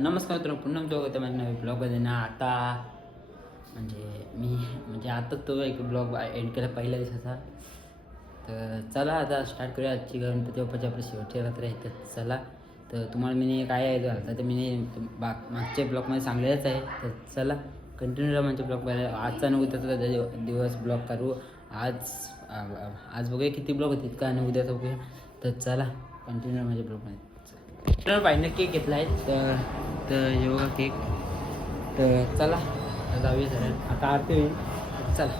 नमस्कार मित्रांनो पुन्हा तो होतं माझ्या नवीन ब्लॉगमध्ये ना आता म्हणजे मी म्हणजे आता तो एक ब्लॉग एंड केला पहिल्या दिवसाचा. तर चला आता स्टार्ट करूया आजची गणपती बाप्पाची आपली शेवटची रात्र आहे तर चला. तर तुम्हाला मी काय यायचं झालं तर मी बा मागच्या ब्लॉगमध्ये सांगलेलंच आहे. तर चला कंटिन्यू राहा म्हणजे ब्लॉग बघायला आजचा आणि उद्याचा दिव- दिवस ब्लॉग करू. आज आज बघूया किती ब्लॉग होते इतका आणि उद्याचा बघूया. तर चला कंटिन्यू म्हणजे ब्लॉगमध्ये तर फायनल केक घेतला आहे. तर तर बघा केक. तर चला जाऊया सर आता आरती होईल. चला.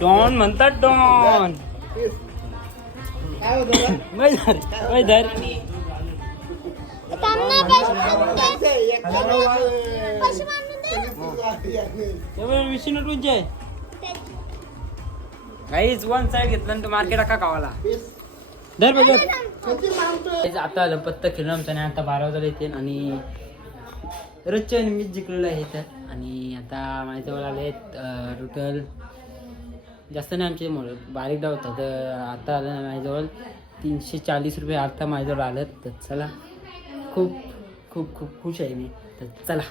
डॉन म्हणतात डॉन. वैधर वैधर विष्णू तुझे काहीच वन साईड घेतलं आणि मार्केट अख्खा गावाला. धर बघत आता आलं पत्ता खेळून आमचं आणि आता बारा वाजता येते आणि रोजच्या आणि मीच जिंकलेलं आहे तर आणि आता माझ्याजवळ आले आहेत टोटल जास्त नाही आमचे मोड बारीक डाव होता तर आता आलं ना माझ्याजवळ तीनशे चाळीस रुपये आता माझ्याजवळ आलं तर चला. खूप खूप खूप खुश आहे मी. तर चला.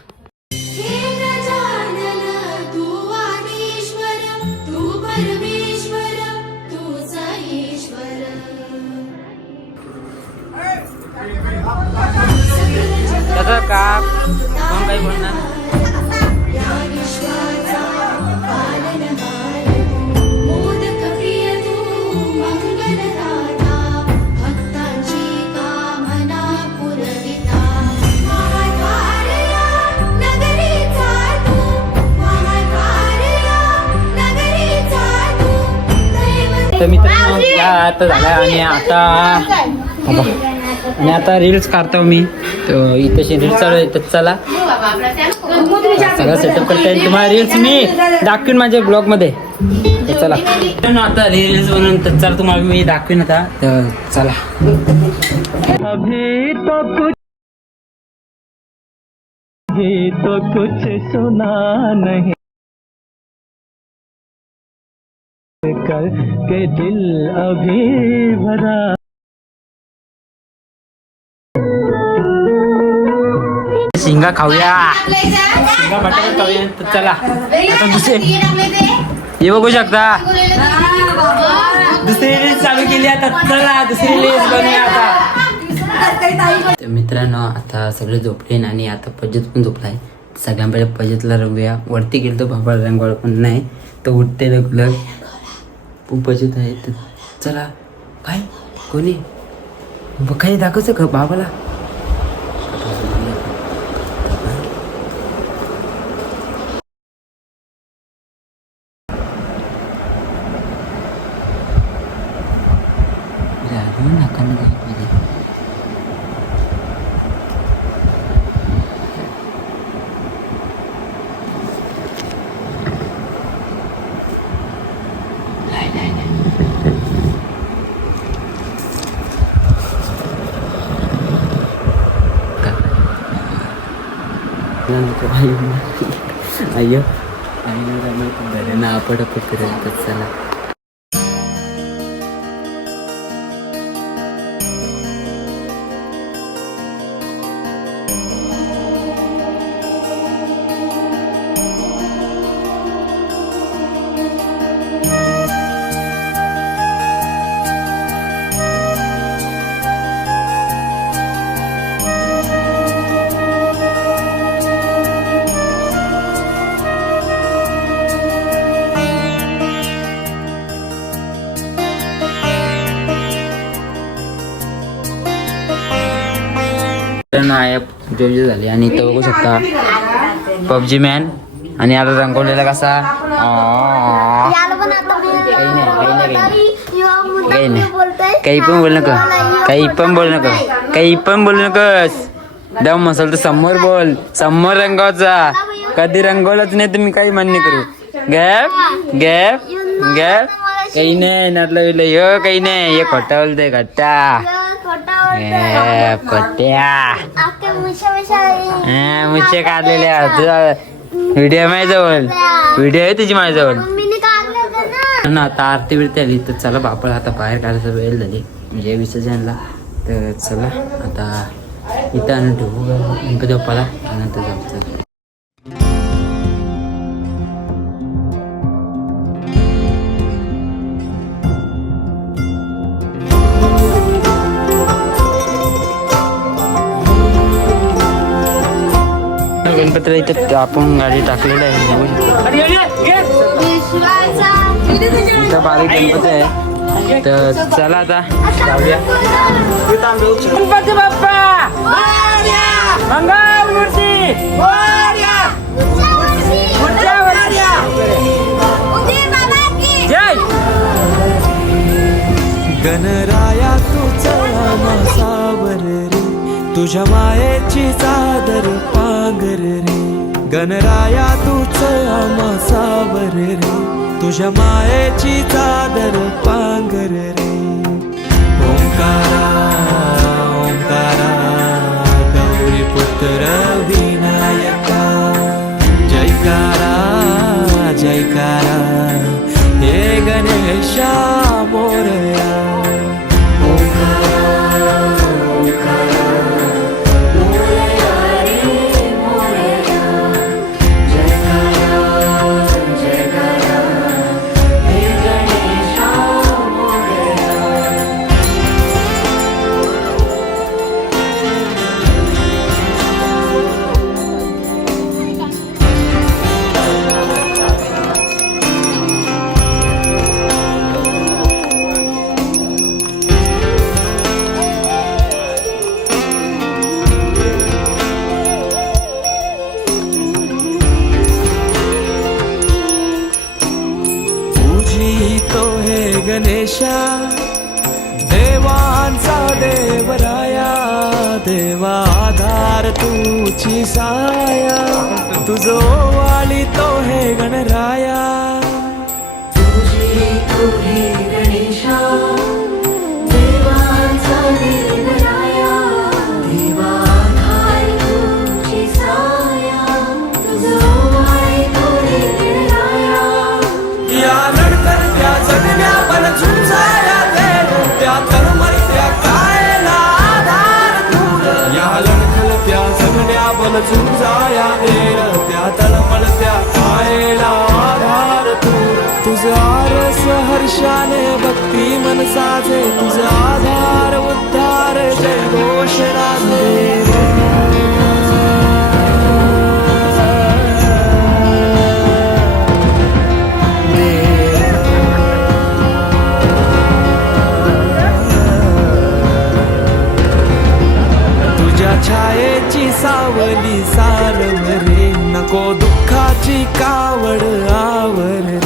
तर मित्रांनो या आता झाला आणि आता. आणि आता रील्स काढतो मी. तर इथे रील्स चालू तर चला. सगळं सेटअप करता येईल. तुम्हाला रील्स मी दाखवीन माझ्या ब्लॉगमध्ये. तर चला. आता रील्स बनवून तर चला तुम्हाला मी दाखवीन आता. तर चला. अभी तो कुछ अभी तो कुछ सुना नहीं। कर के दिल अभी भरा। शिंगा खाऊया। शिंगा बटाटा खाऊया तर चला. आता दुसरे हे बघू शकता. दुसरी रील्स चालू केली आता. चला दुसरी रील्स बनवूया आता. तर मित्रांनो आता सगळे झोपले आणि आता पजत पण झोपलाय. सगळ्यां पहिले पजतला रंगूया. वरती गेलो तो बाबा रंगवाळ पण नाही. तो उठते लवकर. पजत आहे तर चला काय कोणी ब- काही दाखवचं का बाबाला नाही, नाही, नाही. का? नंतर आई- अय्यो आईनं जाणार बरं ना आपण फिरत चला जोजी झाली आणि इथं बघू शकता पबजी मॅन आणि आता रंगवलेला कसा? काही नाही काही नाही काही नाही. काही पण बोल नका. काही पण बोल नका. काही पण बोल नकस दम मसल तर समोर बोल. समोर रंगवायचा कधी रंगवलंच नाही मी काही मान्य करू. Gap gap gap. काही नाही नाटलं काही नाही. हे खोटा बोलतोय खट्टा गॅप खोट्या हा, मुच्छे काढलेल्या तुझा व्हिडिओ माझ्याजवळ. व्हिडिओ आहे तुझी माझ्याजवळ. ना. आता आरती बिरती आली तर चला बापळ आता बाहेर काढायचा वेळ झाली. म्हणजे विसर्जनला तर चला आता इथं आणून ठेवू. गणपती बाप्पाला आणि नंतर जाऊ गणपतीला इथं आपण गाडी टाकलेली आहे इथं बारीक गणपती आहे तर चला आता जाऊया गणपती बाप्पा मंगळ मूर्ती पुढच्या वर्षी जय गणराया तुझा मासावर रे तुझ्या मायेची चादर पांगर रे गणराया तुझा मासावर रे तुझ्या मायेची चादर पांगर रे ओंकारा ओंकारा गौरी पुत्र विनायका जयकारा जयकारा हे गणेशा साया तुझो वाली तो हे गणरा दुःखाची कावड आवर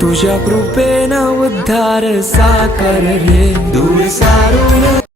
तुझ्या कृपेनं उद्धार साकार रे. दूर सारून